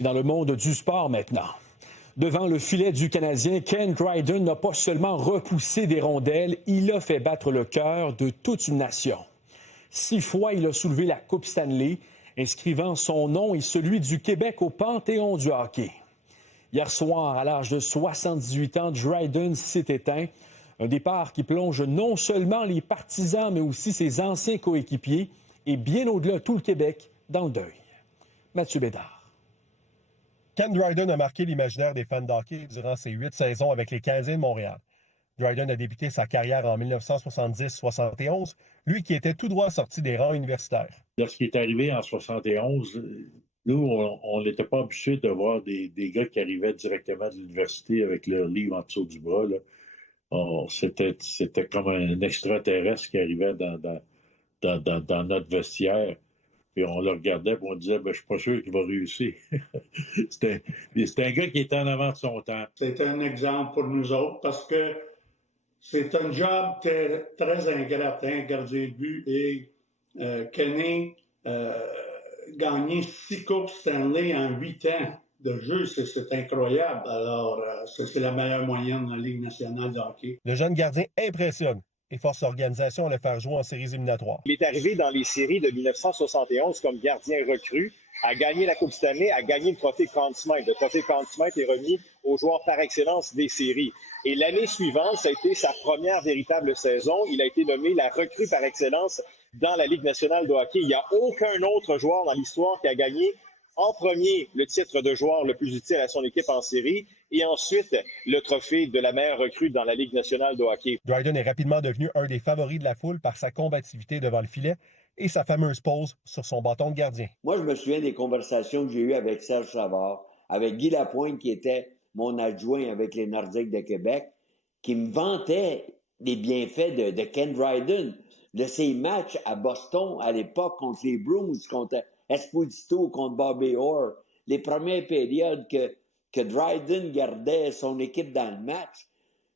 Dans le monde du sport maintenant. Devant le filet du Canadien, Ken Dryden n'a pas seulement repoussé des rondelles, il a fait battre le cœur de toute une nation. 6 fois, il a soulevé la Coupe Stanley, inscrivant son nom et celui du Québec au panthéon du hockey. Hier soir, à l'âge de 78 ans, Dryden s'est éteint. Un départ qui plonge non seulement les partisans, mais aussi ses anciens coéquipiers et bien au-delà tout le Québec dans le deuil. Mathieu Bédard. Ken Dryden a marqué l'imaginaire des fans de hockey durant ses 8 saisons avec les Canadiens de Montréal. Dryden a débuté sa carrière en 1970-71, lui qui était tout droit sorti des rangs universitaires. Lorsqu'il est arrivé en 71, nous, on n'était pas habitués de voir des gars qui arrivaient directement de l'université avec leur livre en dessous du bras. C'était comme un extraterrestre qui arrivait dans notre vestiaire. Puis on le regardait et on disait, je suis pas sûr qu'il va réussir. C'était un gars qui était en avant de son temps. C'était un exemple pour nous autres parce que c'est un job très ingrat, gardien de but. Et Kenny gagné 6 Coupes Stanley en 8 ans de jeu, c'est incroyable. Alors, c'est la meilleure moyenne dans la Ligue nationale de hockey. Le jeune gardien impressionne et force l'organisation à le faire jouer en séries éliminatoires. Il est arrivé dans les séries de 1971 comme gardien recru, a gagné la Coupe Stanley, a gagné le trophée Conn Smythe. Le trophée Conn Smythe est remis aux joueurs par excellence des séries. Et l'année suivante, ça a été sa première véritable saison. Il a été nommé la recrue par excellence dans la Ligue nationale de hockey. Il n'y a aucun autre joueur dans l'histoire qui a gagné en premier le titre de joueur le plus utile à son équipe en série et ensuite le trophée de la meilleure recrue dans la Ligue nationale de hockey. Dryden est rapidement devenu un des favoris de la foule par sa combativité devant le filet et sa fameuse pose sur son bâton de gardien. Moi, je me souviens des conversations que j'ai eues avec Serge Savard, avec Guy Lapointe, qui était mon adjoint avec les Nordiques de Québec, qui me vantait des bienfaits de Ken Dryden, de ses matchs à Boston à l'époque contre les Bruins, contre Esposito, contre Bobby Orr, les premières périodes que Dryden gardait son équipe dans le match.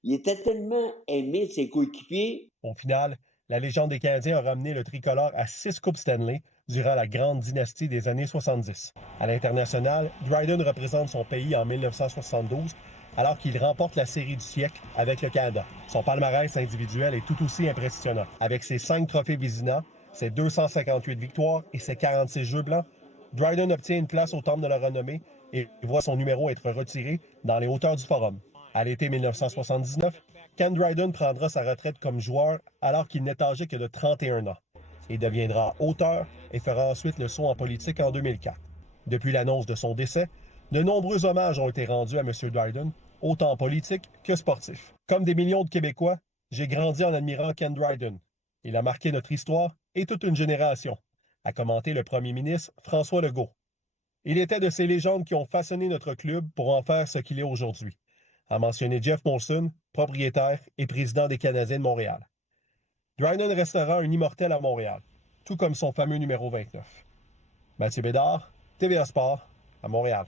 Il était tellement aimé de ses coéquipiers. Au final, la légende des Canadiens a ramené le tricolore à 6 Coupes Stanley durant la grande dynastie des années 70. À l'international, Dryden représente son pays en 1972 alors qu'il remporte la série du siècle avec le Canada. Son palmarès individuel est tout aussi impressionnant. Avec ses 5 trophées Vizina, ses 258 victoires et ses 46 jeux blancs, Dryden obtient une place au temple de la renommée et voit son numéro être retiré dans les hauteurs du Forum. À l'été 1979, Ken Dryden prendra sa retraite comme joueur alors qu'il n'est âgé que de 31 ans. Il deviendra auteur et fera ensuite le saut en politique en 2004. Depuis l'annonce de son décès, de nombreux hommages ont été rendus à M. Dryden, autant politique que sportif. Comme des millions de Québécois, j'ai grandi en admirant Ken Dryden. Il a marqué notre histoire et toute une génération, a commenté le premier ministre François Legault. Il était de ces légendes qui ont façonné notre club pour en faire ce qu'il est aujourd'hui, a mentionné Jeff Molson, propriétaire et président des Canadiens de Montréal. Dryden restera un immortel à Montréal, tout comme son fameux numéro 29. Mathieu Bédard, TVA Sport, à Montréal.